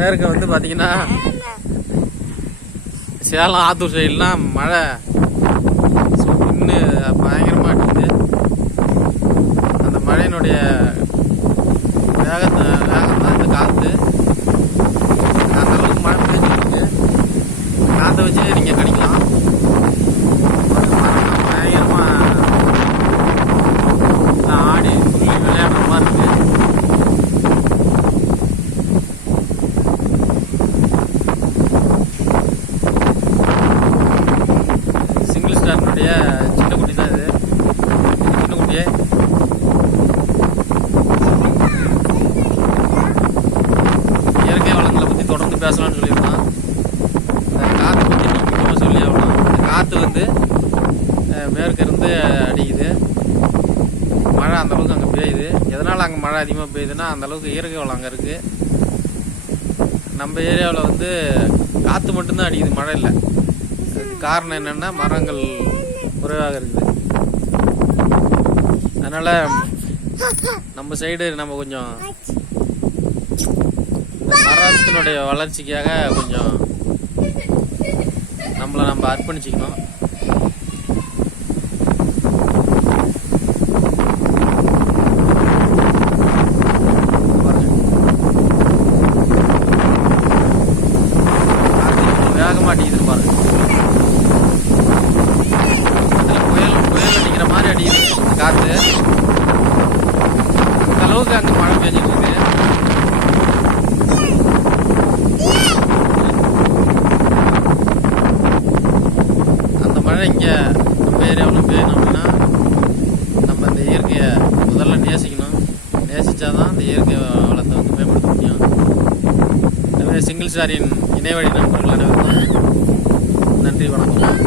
மேற்க வந்து பார்த்தீங்கன்னா சேலம் ஆத்தூர் சைட்லாம் மழை இன்னும் பயங்கரமாக அடிக்குது. அந்த மழையினுடைய வேகம் தான் இந்த காற்று. அந்த அளவுக்கு மழை பெய்ஞ்சிருக்கு. காற்றை வச்சு நீங்கள் கணிக்கலாம். பயங்கரமாக ஆடி துள்ளி விளையாடுற மாதிரி இருக்கு. சிங்கிள் ஸ்டாரினுடைய சின்ன குட்டி தான் இது. சின்ன குட்டியே இயற்கை வளங்களை பற்றி தொடர்ந்து பேசலாம்னு சொல்லியிருந்தான். இந்த காற்றை பற்றி முக்கியமாக சொல்லி ஆகணும். இந்த காற்று வந்து மேற்கு இருந்து அடிக்குது. மழை அந்தளவுக்கு அங்கே பெய்யுது. எதனால் அங்கே மழை அதிகமாக பெய்யுதுன்னா அந்தளவுக்கு இயற்கை வளம் அங்கே இருக்குது. நம்ம ஏரியாவில் வந்து காற்று மட்டும்தான் அடிக்குது, மழை இல்லை. அதுக்கு காரணம் என்னென்னா மரங்கள் குறைவாக இருக்குது. அதனால் நம்ம சைடு நம்ம கொஞ்சம் மரத்தினுடைய வளர்ச்சிக்காக கொஞ்சம் நம்மளை நம்ம அர்ப்பணிச்சிக்கணும். வேகமாக அடிக்குதுன்னு பாருங்க. அதில் புயல் அடிக்கிற மாதிரி அடிக்குது காற்று. அந்த அளவுக்கு அங்கே மழை பெஞ்சிட்டு இருக்கு. அந்த மழை இங்கே நம்ம ஏரியாவில் பெய்யணும் அப்படின்னா நம்ம இந்த இயற்கையை முதல்ல நேசிக்கணும். நேசித்தாதான் அந்த இயற்கை வளத்தை வந்து மேம்படுத்த முடியும். எனவே சிங்கிள் ஸ்டாரின் இணையவழி நண்பர்கள் அனைவருக்கும் நன்றி, வணக்கம்.